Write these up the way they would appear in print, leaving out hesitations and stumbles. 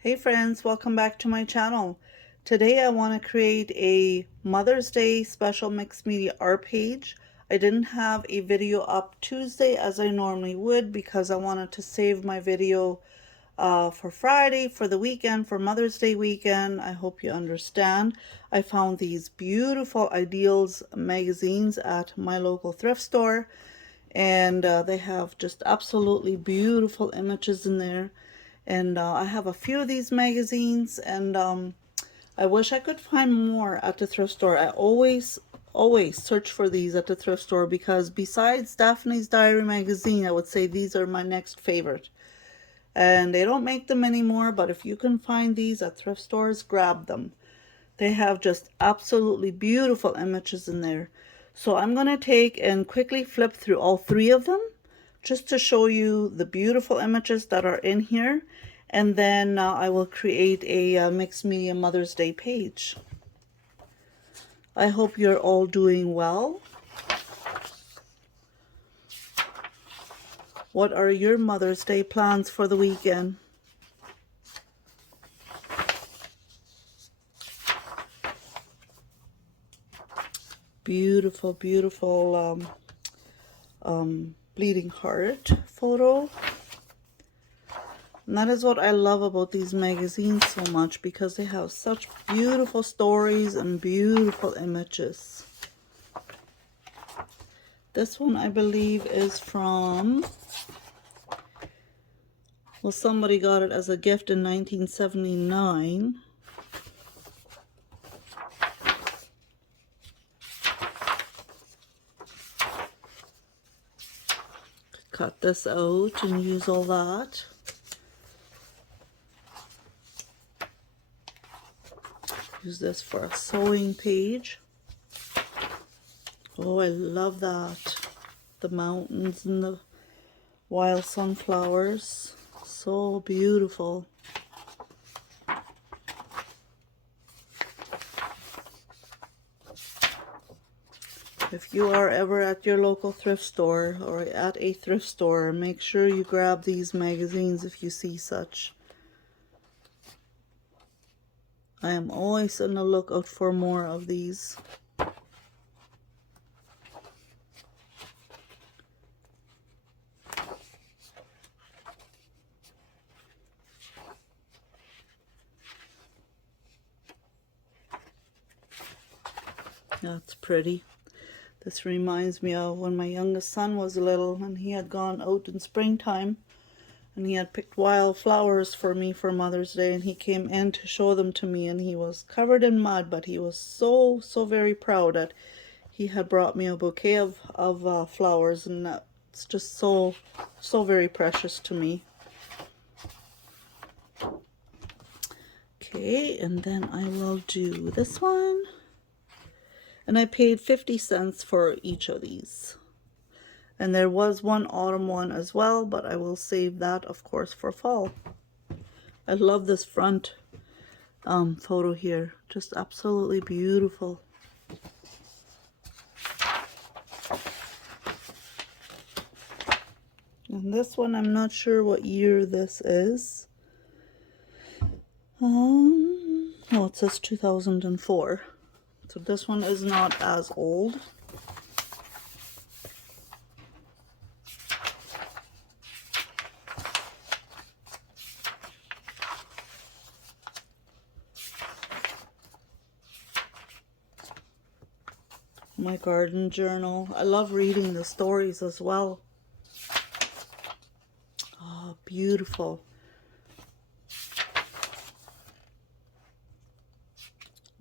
Hey friends, welcome back to my channel. Today I want to create a Mother's Day special mixed media art page. I didn't have a video up Tuesday as I normally would because I wanted to save my video for Friday, for the weekend, for Mother's Day weekend. I hope you understand. I found these beautiful Ideals magazines at my local thrift store, and they have just absolutely beautiful images in there. And I have a few of these magazines, and I wish I could find more at the thrift store. I always search for these at the thrift store because besides Daphne's Diary magazine, I would say these are my next favorite. And they don't make them anymore, but if you can find these at thrift stores, grab them. They have just absolutely beautiful images in there. So I'm going to take and quickly flip through all three of them just to show you the beautiful images that are in here. And then I will create a mixed media Mother's Day page. I hope you're all doing well. What are your Mother's Day plans for the weekend? Beautiful, beautiful bleeding heart photo. And that is what I love about these magazines so much, because they have such beautiful stories and beautiful images. This one I believe is from, well, somebody got it as a gift in 1979. Cut this out and use all that. Use this for a sewing page. Oh, I love that. The mountains and the wild sunflowers. So beautiful. If you are ever at your local thrift store or at a thrift store, make sure you grab these magazines if you see such. I am always on the lookout for more of these. That's pretty. This reminds me of when my youngest son was little and he had gone out in springtime and he had picked wildflowers for me for Mother's Day, and he came in to show them to me, and he was covered in mud, but he was so very proud that he had brought me a bouquet of flowers, and that's just so very precious to me. Okay, and then I will do this one. And I paid 50 cents for each of these. And there was one autumn one as well, but I will save that, of course, for fall. I love this front photo here. Just absolutely beautiful. And this one, I'm not sure what year this is. Oh, it says 2004. So this one is not as old. My garden journal. I love reading the stories as well. Oh, beautiful.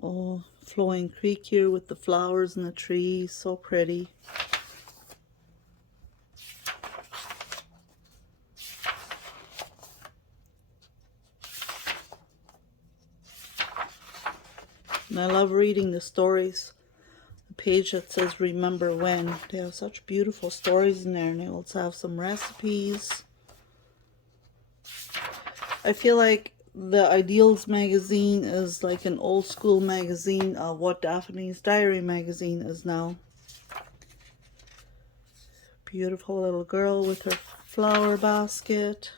Oh, flowing creek here with the flowers and the trees. So pretty. And I love reading the stories. The page that says remember when. They have such beautiful stories in there, and they also have some recipes. I feel like the Ideals magazine is like an old school magazine of what Daphne's Diary magazine is now. Beautiful little girl with her flower basket.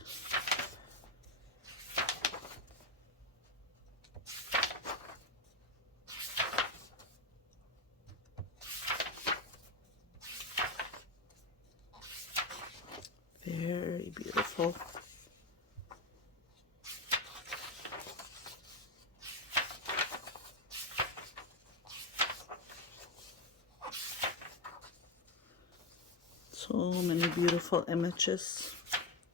beautiful. So many beautiful images.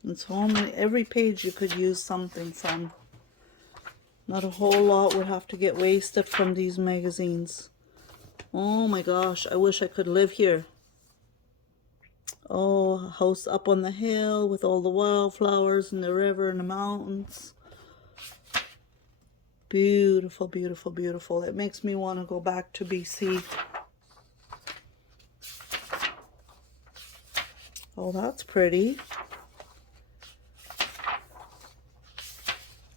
And so many, every page you could use something from. Not a whole lot would have to get wasted from these magazines. Oh my gosh, I wish I could live here. Oh, a house up on the hill with all the wildflowers and the river and the mountains. Beautiful, beautiful, beautiful. It makes me want to go back to BC. Oh, that's pretty.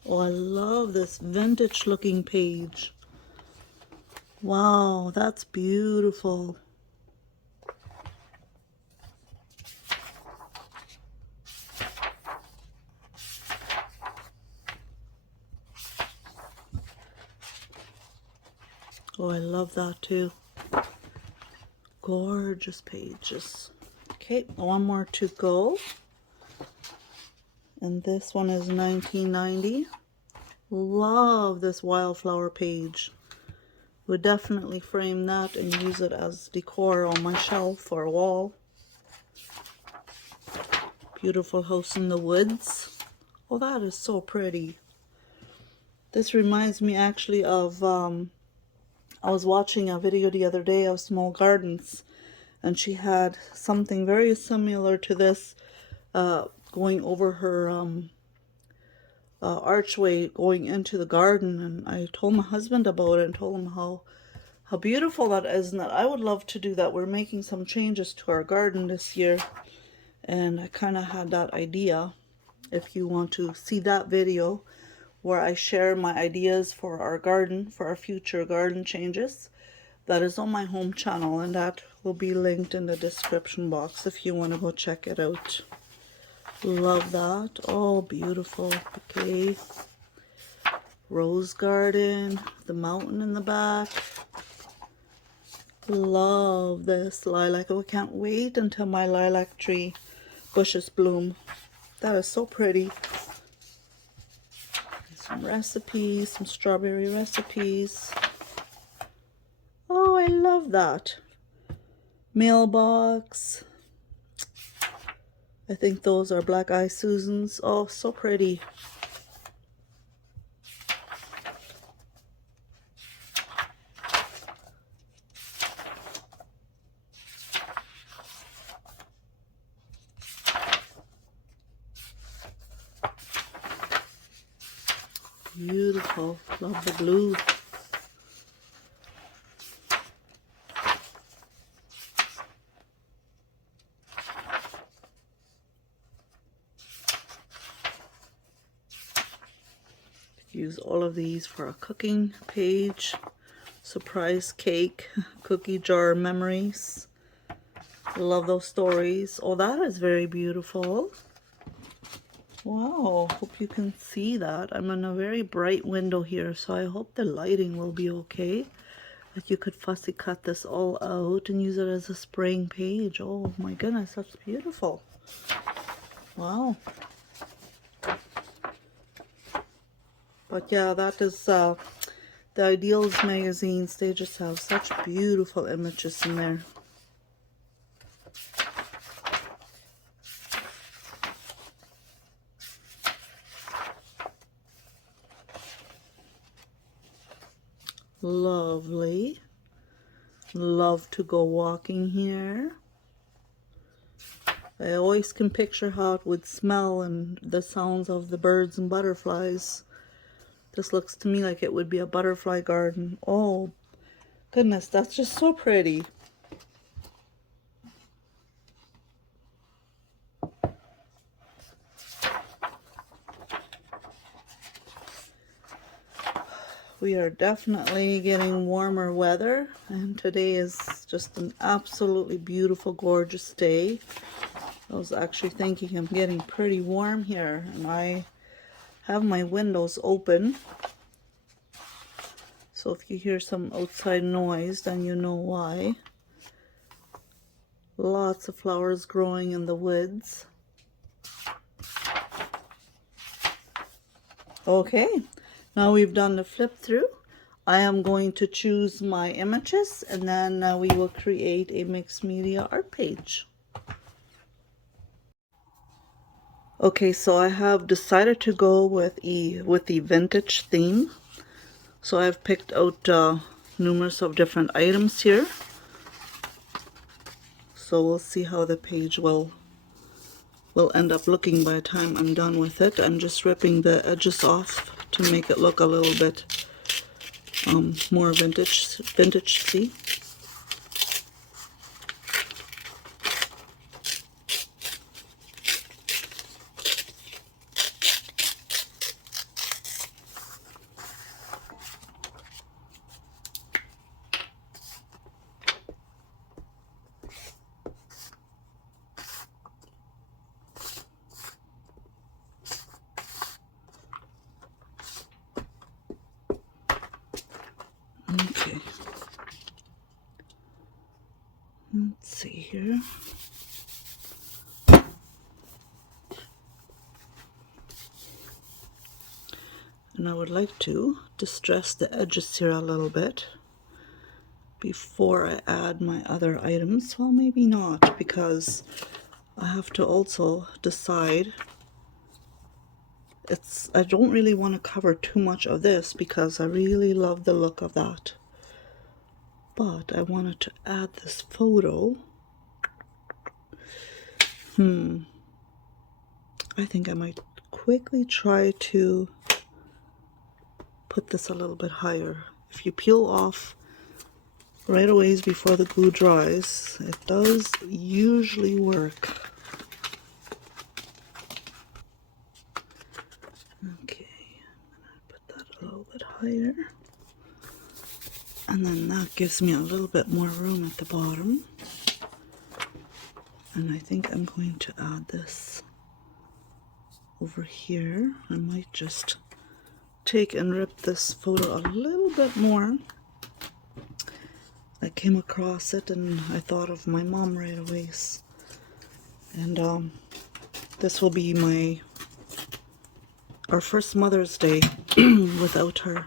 Oh, I love this vintage looking page. Wow, that's beautiful. Oh, I love that too. Gorgeous pages. Okay, one more to go. And this one is 1990. Love this wildflower page. Would definitely frame that and use it as decor on my shelf or wall. Beautiful house in the woods. Oh, that is so pretty. This reminds me actually of, I was watching a video the other day of Small Gardens, and she had something very similar to this going over her archway going into the garden, and I told my husband about it and told him how beautiful that is, and that I would love to do that. We're making some changes to our garden this year, and I kind of had that idea. If you want to see that video where I share my ideas for our garden, for our future garden changes, that is on my home channel, and that will be linked in the description box if you want to go check it out. Love that. Oh, beautiful bouquet. Rose garden, the mountain in the back. Love this lilac. Oh, I can't wait until my lilac tree bushes bloom. That is so pretty. Some recipes, some strawberry recipes. Oh, I love that. Mailbox. I think those are Black Eye Susans. Oh, so pretty. Beautiful. Love the blue. Use all of these for a cooking page. Surprise cake, cookie jar memories. Love those stories. Oh, that is very beautiful. Wow, hope you can see that. I'm in a very bright window here, so I hope the lighting will be okay. Like you could fussy cut this all out and use it as a spraying page. Oh my goodness, that's beautiful. Wow. But yeah, that is the Ideals magazines. They just have such beautiful images in there. Lovely. Love to go walking here. I always can picture how it would smell and the sounds of the birds and butterflies. This looks to me like it would be a butterfly garden. Oh, goodness, that's just so pretty. We are definitely getting warmer weather, and today is just an absolutely beautiful, gorgeous day. I was actually thinking I'm getting pretty warm here, and I have my windows open. So if you hear some outside noise, then you know why. Lots of flowers growing in the woods. Okay, now we've done the flip through. I am going to choose my images, and then we will create a mixed media art page. Okay, so I have decided to go with the vintage theme. So I've picked out numerous of different items here. So we'll see how the page will end up looking by the time I'm done with it. I'm just ripping the edges off to make it look a little bit more vintage-y. Okay. Let's see here. And I would like to distress the edges here a little bit before I add my other items. Well, maybe not, because I have to also decide. I don't really want to cover too much of this because I really love the look of that. But I wanted to add this photo. I think I might quickly try to put this a little bit higher. If you peel off right away before the glue dries, it does usually work. Okay, I'm gonna put that a little bit higher. And then that gives me a little bit more room at the bottom. And I think I'm going to add this over here. I might just take and rip this photo a little bit more. I came across it and I thought of my mom right away. And this will be our first Mother's Day without her.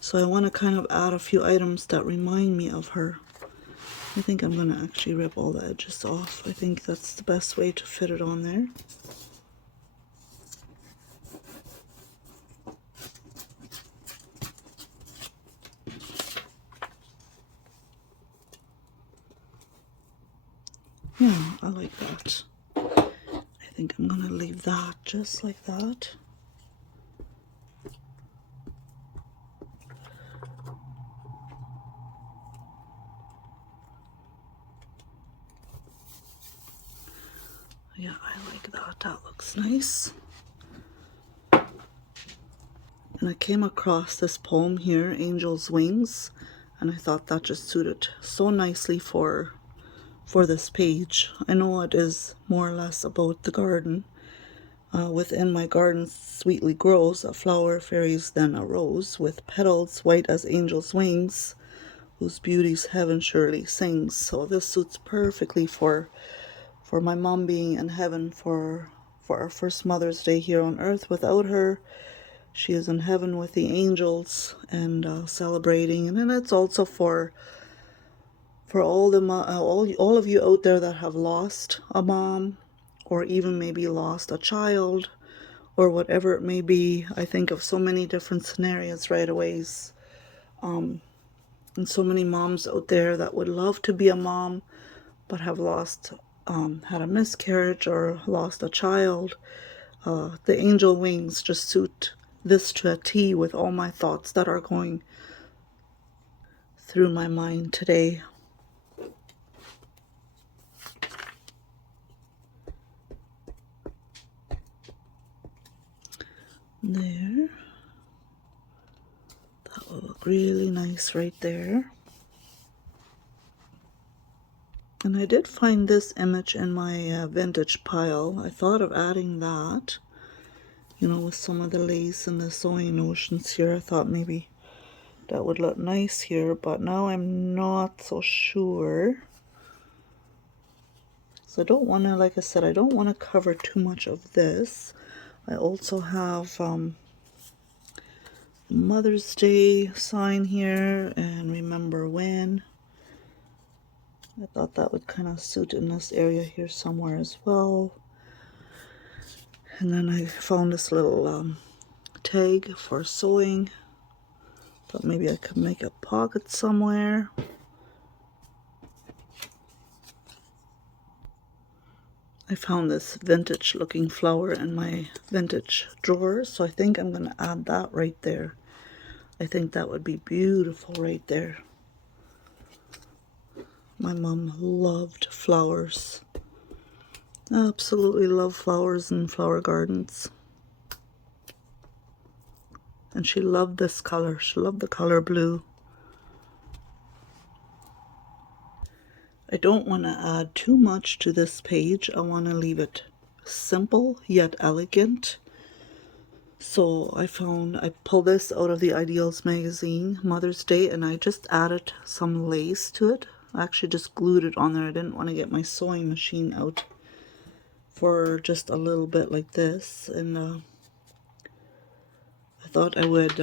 So I want to kind of add a few items that remind me of her. I think I'm going to actually rip all the edges off. I think that's the best way to fit it on there. Yeah, I like that. I think I'm going to leave that just like that. Yeah, I like that. That looks nice. And I came across this poem here, Angel's Wings, and I thought that just suited so nicely for this page. I know it is more or less about the garden. Within my garden sweetly grows a flower fairies than a rose, with petals white as angel's wings, whose beauties heaven surely sings. So this suits perfectly for my mom being in heaven for our first Mother's Day here on earth. Without her, she is in heaven with the angels and celebrating. And then it's also for all of you out there that have lost a mom, or even maybe lost a child, or whatever it may be. I think of so many different scenarios right away, and so many moms out there that would love to be a mom but have had a miscarriage or lost a child. The angel wings just suit this to a T with all my thoughts that are going through my mind today. There. That will look really nice right there. And I did find this image in my vintage pile. I thought of adding that, with some of the lace and the sewing notions here. I thought maybe that would look nice here, but now I'm not so sure. So I don't want to, like I said, I don't want to cover too much of this. I also have Mother's Day sign here and remember when. I thought that would kind of suit in this area here somewhere as well. And then I found this little tag for sewing. Thought maybe I could make a pocket somewhere. I found this vintage looking flower in my vintage drawer, so I think I'm going to add that right there. I think that would be beautiful right there. My mom loved flowers. Absolutely love flowers and flower gardens. And she loved this color. She loved the color blue. I don't want to add too much to this page. I want to leave it simple yet elegant. So I pulled this out of the Ideals magazine, Mother's Day, and I just added some lace to it. I actually just glued it on there. I didn't want to get my sewing machine out for just a little bit like this. And I thought I would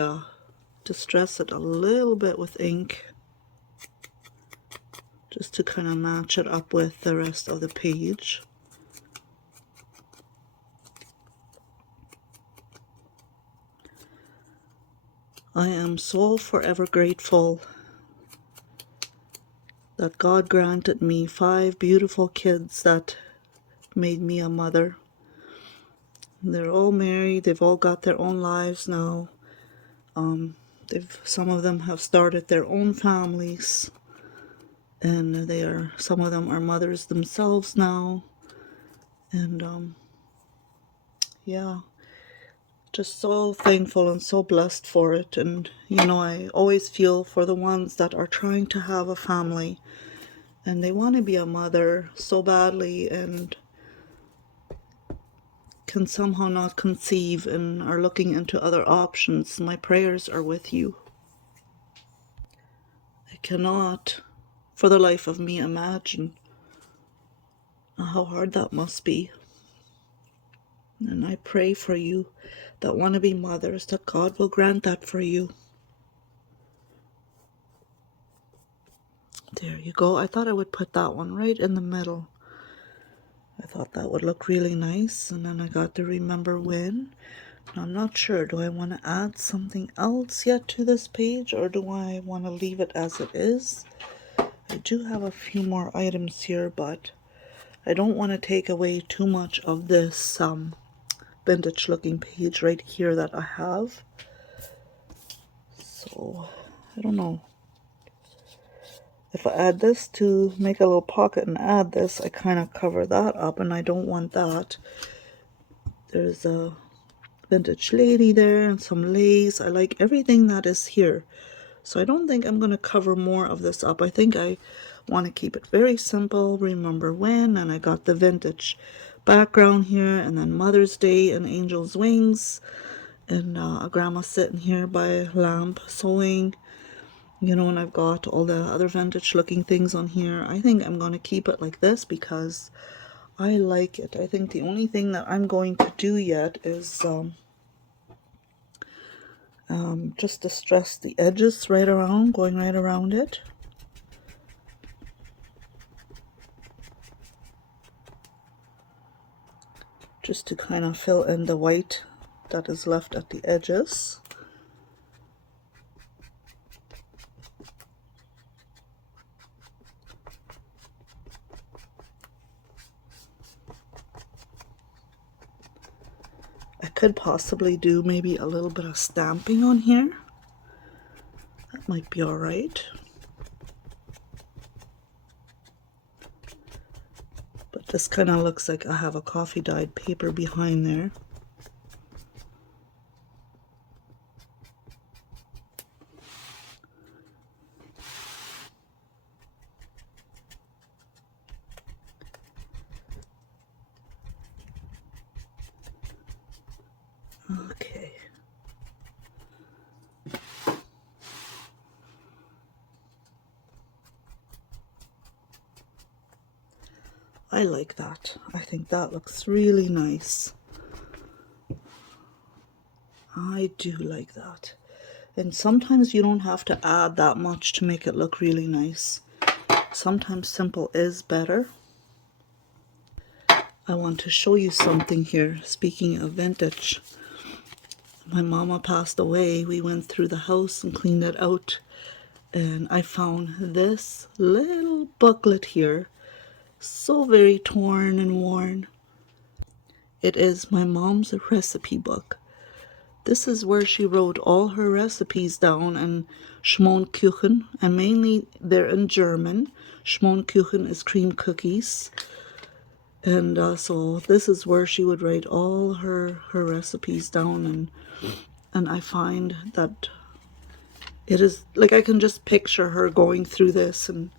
distress it a little bit with ink, just to kind of match it up with the rest of the page. I am so forever grateful that God granted me 5 beautiful kids that made me a mother. They're all married, they've all got their own lives now. Some of them have started their own families, and some of them are mothers themselves now. And yeah, just so thankful and so blessed for it. And you know, I always feel for the ones that are trying to have a family and they want to be a mother so badly and can somehow not conceive and are looking into other options. My prayers are with you. I cannot for the life of me imagine how hard that must be. And I pray for you that want to be mothers, that God will grant that for you. There you go. I thought I would put that one right in the middle. I thought that would look really nice. And then I got to remember when. Now, I'm not sure. Do I want to add something else yet to this page, or do I want to leave it as it is? I do have a few more items here, but I don't want to take away too much of this vintage looking page right here that I have. So I don't know. If I add this to make a little pocket and add this, I kind of cover that up, and I don't want that. There's a vintage lady there and some lace. I like everything that is here. So I don't think I'm going to cover more of this up. I think I want to keep it very simple. Remember when, and I got the vintage background here, and then Mother's Day and Angel's Wings, and a grandma sitting here by a lamp sewing. You know, and I've got all the other vintage looking things on here. I think I'm going to keep it like this because I like it. I think the only thing that I'm going to do yet is just distress the edges right around, going right around it. Just to kind of fill in the white that is left at the edges. I could possibly do maybe a little bit of stamping on here. That might be all right. But this kind of looks like I have a coffee dyed paper behind there. Okay. I like that. I think that looks really nice. I do like that. And sometimes you don't have to add that much to make it look really nice. Sometimes simple is better. I want to show you something here. Speaking of vintage, my mama passed away. We went through the house and cleaned it out, and I found this little booklet here, so very torn and worn. It is my mom's recipe book. This is where she wrote all her recipes down, and Schmollkuchen, and mainly they're in German. Schmollkuchen is cream cookies. And so this is where she would write all her recipes down, and I find that it is like I can just picture her going through this and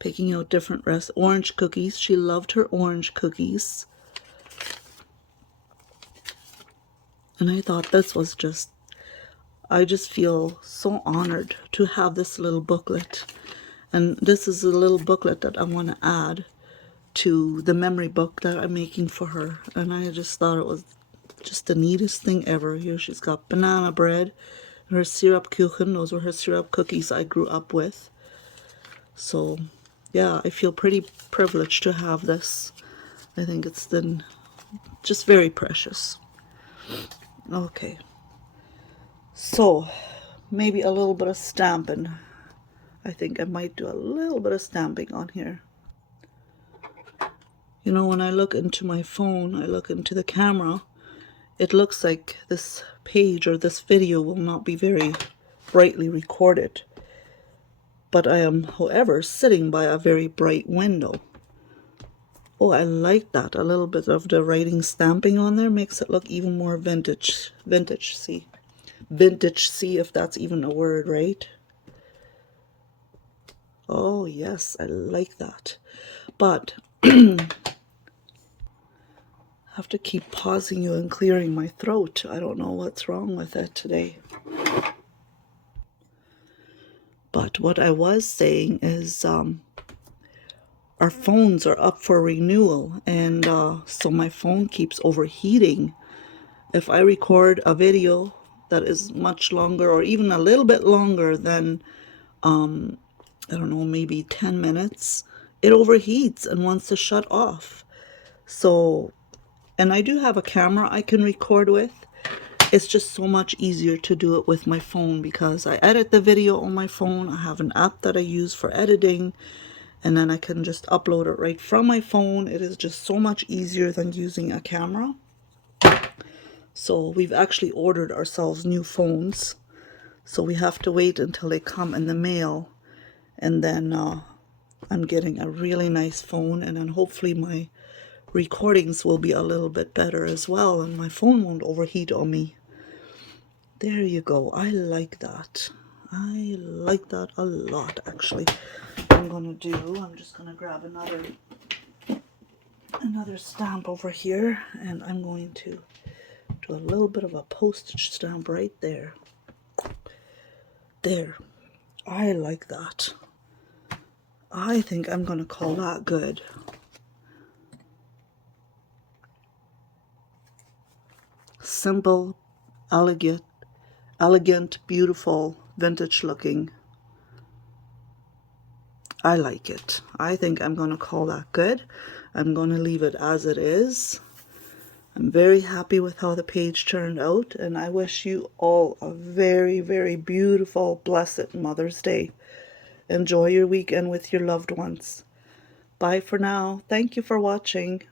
picking out different orange cookies. She loved her orange cookies. And I thought this was just, I just feel so honored to have this little booklet. And this is a little booklet that I want to add to the memory book that I'm making for her. And I just thought it was just the neatest thing ever. Here she's got banana bread, her syrup kuchen. Those were her syrup cookies I grew up with. So yeah, I feel pretty privileged to have this. I think it's then just very precious. Okay, so maybe a little bit of stamping. I think I might do a little bit of stamping on here. You know, when I look into my phone, I look into the camera, it looks like this page or this video will not be very brightly recorded. But I am, however, sitting by a very bright window. Oh, I like that. A little bit of the writing stamping on there makes it look even more vintage. Vintage, see? Vintage, see if that's even a word, right? Oh, yes, I like that. But I have to keep pausing you and clearing my throat. I don't know what's wrong with it today. But what I was saying is our phones are up for renewal, and so my phone keeps overheating. If I record a video that is much longer or even a little bit longer than, I don't know, maybe 10 minutes, it overheats and wants to shut off. So, and I do have a camera I can record with. It's just so much easier to do it with my phone because I edit the video on my phone. I have an app that I use for editing, and then I can just upload it right from my phone. It is just so much easier than using a camera. So we've actually ordered ourselves new phones. So we have to wait until they come in the mail, and then I'm getting a really nice phone, and then hopefully my recordings will be a little bit better as well, and my phone won't overheat on me. There you go. I like that. I like that a lot, actually. I'm just gonna grab another stamp over here, and I'm going to do a little bit of a postage stamp right there. There. I like that. I think I'm gonna call that good. Simple, elegant, beautiful, vintage looking. I like it. I think I'm going to call that good. I'm going to leave it as it is. I'm very happy with how the page turned out, and I wish you all a very, very beautiful, blessed Mother's Day. Enjoy your weekend with your loved ones. Bye for now. Thank you for watching.